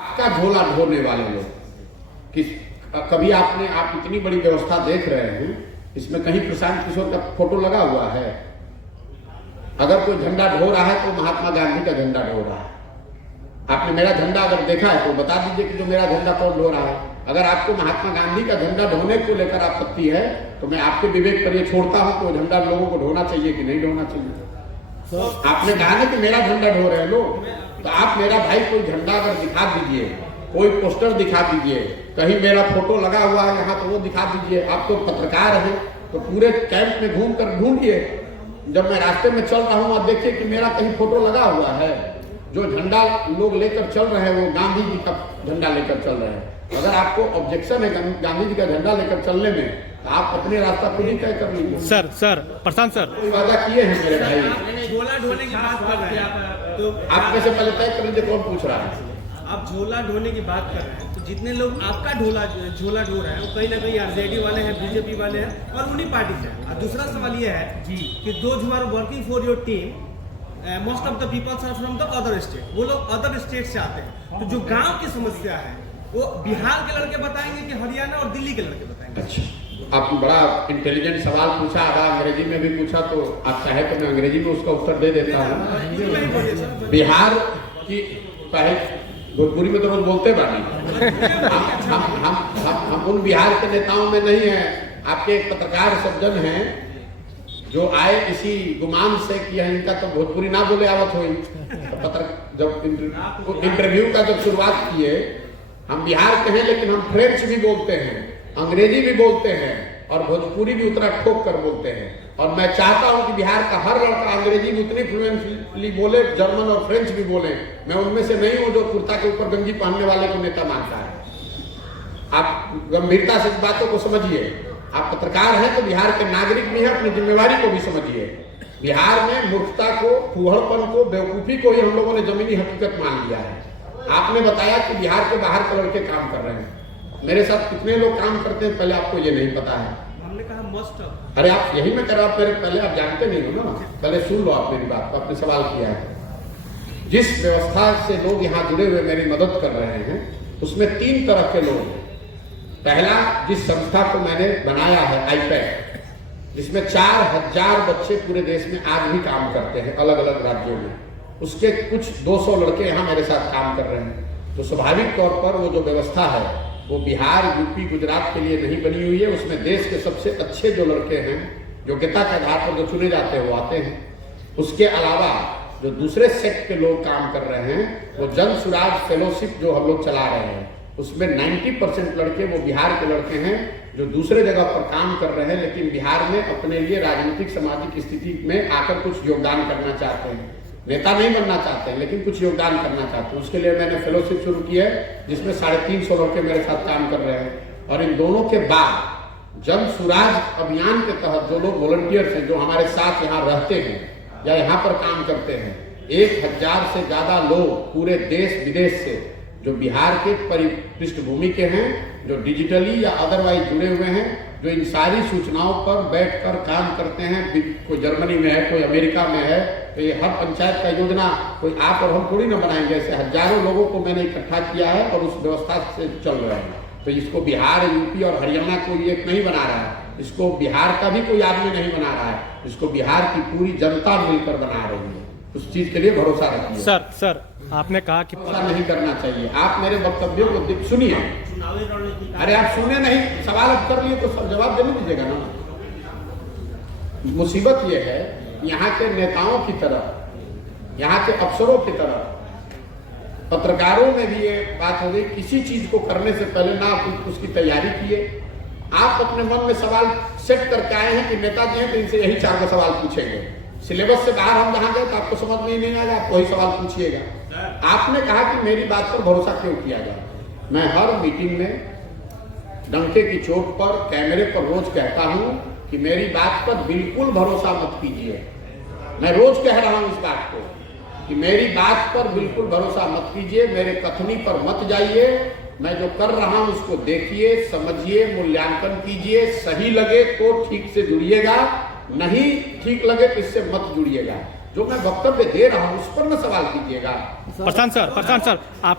आपका झोला ढोने वाले लोग कि कभी आप इतनी बड़ी व्यवस्था देख रहे हैं, इसमें कहीं प्रशांत किशोर का फोटो लगा हुआ है? अगर कोई झंडा ढो रहा है तो महात्मा गांधी का झंडा ढो रहा है। आपने मेरा झंडा अगर देखा है तो बता दीजिए कि जो मेरा झंडा कौन ढो रहा है। अगर आपको महात्मा गांधी का झंडा ढोने को लेकर आपत्ति है तो मैं आपके विवेक पर ये छोड़ता हूं कि झंडा लोगों को ढोना चाहिए कि नहीं ढोना चाहिए। आपने कहा ना कि मेरा झंडा ढो रहे हैं लोग, तो आप मेरा भाई कोई झंडा अगर दिखा दीजिए, कोई पोस्टर दिखा दीजिए, कहीं मेरा फोटो लगा हुआ है यहाँ तो वो दिखा दीजिए। आप तो पत्रकार हैं तो पूरे कैंप में घूम कर ढूंढिए। जब मैं रास्ते में चल रहा हूँ आप देखिए कि मेरा कहीं फोटो लगा हुआ है। जो झंडा लोग लेकर चल रहे हैं वो गांधी जी का झंडा लेकर चल रहे हैं। अगर आपको ऑब्जेक्शन है गांधी जी का झंडा लेकर चलने में तो आप अपने रास्ता खुद ही तय कर लीजिए। सर प्रशांत सर कोई वादा किए हैं मेरे भाई? झोला ढोने की बात कर रहे हैं तो आप में से पहले तय कर लीजिए कौन पूछ रहा है। आप झोला ढोने की बात कर रहे हैं तो जितने लोग आपका झोला ढो रहे हैं वो कहीं ना कहीं आरजेडी वाले हैं, बीजेपी वाले हैं और उन्हीं पार्टी से। और दूसरा सवाल ये है जी कि those who are working for your team most of the peoples are from the other state, वो लोग अदर स्टेट से आते हैं। तो जो गांव की समस्या है वो बिहार के लड़के बताएंगे कि हरियाणा और दिल्ली के लड़के बताएंगे? अच्छा, आपने बड़ा इंटेलिजेंट सवाल पूछा। अगर अंग्रेजी में भी पूछा तो आप चाहे तो मैं अंग्रेजी में उसका उत्तर दे देता हूँ। बिहार की पहले भोजपुरी में तो रोज बोलते बानी। हम उन बिहार के नेताओं में नहीं है। आपके एक पत्रकार सज्जन हैं जो आए इसी गुमान से कि इनका तो भोजपुरी ना बोले आवत हुई। जब इंटरव्यू का जब शुरुआत किए, हम बिहार के हैं लेकिन हम फ्रेंच भी बोलते हैं, अंग्रेजी भी बोलते हैं और भोजपुरी भी उतना ठोक कर बोलते हैं। और मैं चाहता हूं कि बिहार का हर लड़का अंग्रेजी भी उतनी फ्लुएंटली बोले, जर्मन और फ्रेंच भी बोले। मैं उनमें से नहीं हूं जो कुर्ता के ऊपर गंजी पहनने वाले को नेता मानता है। आप गंभीरता से बातों को समझिए। आप पत्रकार हैं तो बिहार के नागरिक भी हैं, अपनी जिम्मेवारी को भी समझिए। बिहार में मूर्खता को, फूहड़पन को, बेवकूफी को ही हम लोगों ने जमीनी हकीकत मान लिया है। आपने बताया कि बिहार के बाहर के लड़के काम कर रहे हैं। मेरे साथ कितने लोग काम करते हैं पहले आपको ये नहीं पता है। हमने कहा मस्ट। अरे आप यही मैं कर रहा हूं, पहले आप जानते नहीं हो ना, पहले सुन लो आप मेरी बात। आपने सवाल किया है। जिस व्यवस्था से लोग यहाँ जुड़े हुए मेरी मदद कर रहे हैं उसमें 3 तरह के लोग हैं। पहला, जिस संस्था को मैंने बनाया है आईपैड, जिसमें 4000 बच्चे पूरे देश में आज भी काम करते हैं अलग अलग राज्यों में, उसके कुछ 200 लड़के यहाँ मेरे साथ काम कर रहे हैं। तो स्वाभाविक तौर पर वो जो व्यवस्था है वो बिहार, यूपी, गुजरात के लिए नहीं बनी हुई है। उसमें देश के सबसे अच्छे जो लड़के हैं, योग्यता के आधार पर जो चुने जाते हैं वो आते हैं। उसके अलावा जो दूसरे सेक्ट के लोग काम कर रहे हैं वो जन सुराज फेलोशिप जो हम लोग चला रहे हैं, उसमें 90% लड़के वो बिहार के लड़के हैं जो दूसरे जगह पर काम कर रहे हैं लेकिन बिहार में अपने लिए राजनीतिक सामाजिक स्थिति में आकर कुछ योगदान करना चाहते हैं। नेता नहीं बनना चाहते हैं लेकिन कुछ योगदान करना चाहते हैं। उसके लिए मैंने फेलोशिप शुरू की है जिसमें 350 लड़के मेरे साथ काम कर रहे हैं। और इन दोनों के बाद जन सुराज अभियान के तहत जो लोग वॉलंटियर्स हैं, जो हमारे साथ यहाँ रहते हैं या यहाँ पर काम करते हैं, 1000 से ज्यादा लोग पूरे देश विदेश से जो बिहार के पृष्ठभूमि के हैं, जो डिजिटली या अदरवाइज जुड़े हुए हैं, जो इन सारी सूचनाओं पर बैठकर काम करते हैं। कोई जर्मनी में है, कोई अमेरिका में है। तो ये हर पंचायत का योजना कोई आप और हम थोड़ी ना बनाएंगे। ऐसे हजारों लोगों को मैंने इकट्ठा किया है और उस व्यवस्था से चल रहे हैं। तो इसको बिहार, यूपी और हरियाणा कोई एक नहीं बना रहा है, इसको बिहार का भी कोई आदमी नहीं बना रहा है, इसको बिहार की पूरी जनता मिलकर बना रही है। उस चीज के लिए भरोसा रखिए। सर आपने कहा कि ऐसा नहीं करना चाहिए। आप मेरे वक्तव्यों को सुनिए। अरे आप सुने नहीं, सवाल अब कर लिए तो सब जवाब देने दीजिएगा ना। मुसीबत ये है यहाँ के नेताओं की तरह, यहाँ के अफसरों की तरह पत्रकारों में भी ये बात हो गई, किसी चीज को करने से पहले ना उसकी तैयारी किए। आप अपने मन में सवाल सेट करके आए हैं कि नेताजी हैं तो इनसे यही 4 सवाल पूछेंगे। सिलेबस से बाहर हम जहां गए तो आपको समझ में नहीं आएगा, आप वही सवाल पूछिएगा। आपने कहा कि मेरी बात पर भरोसा क्यों किया जाए। मैं हर मीटिंग में डंके की चोट पर, कैमरे पर रोज कहता हूं कि मेरी बात पर बिल्कुल भरोसा मत कीजिए। मैं रोज कह रहा हूं इस बात को कि मेरी बात पर बिल्कुल भरोसा मत कीजिए, मेरे कथनी पर मत जाइए। मैं जो कर रहा हूं उसको देखिए, समझिए, मूल्यांकन कीजिए। सही लगे तो ठीक से जुड़िएगा, नहीं ठीक लगे तो इससे मत जुड़िएगा। जो मैं वक्तव्य दे रहा हूं उस पर न सवाल कीजिएगा। प्रशांत सर आप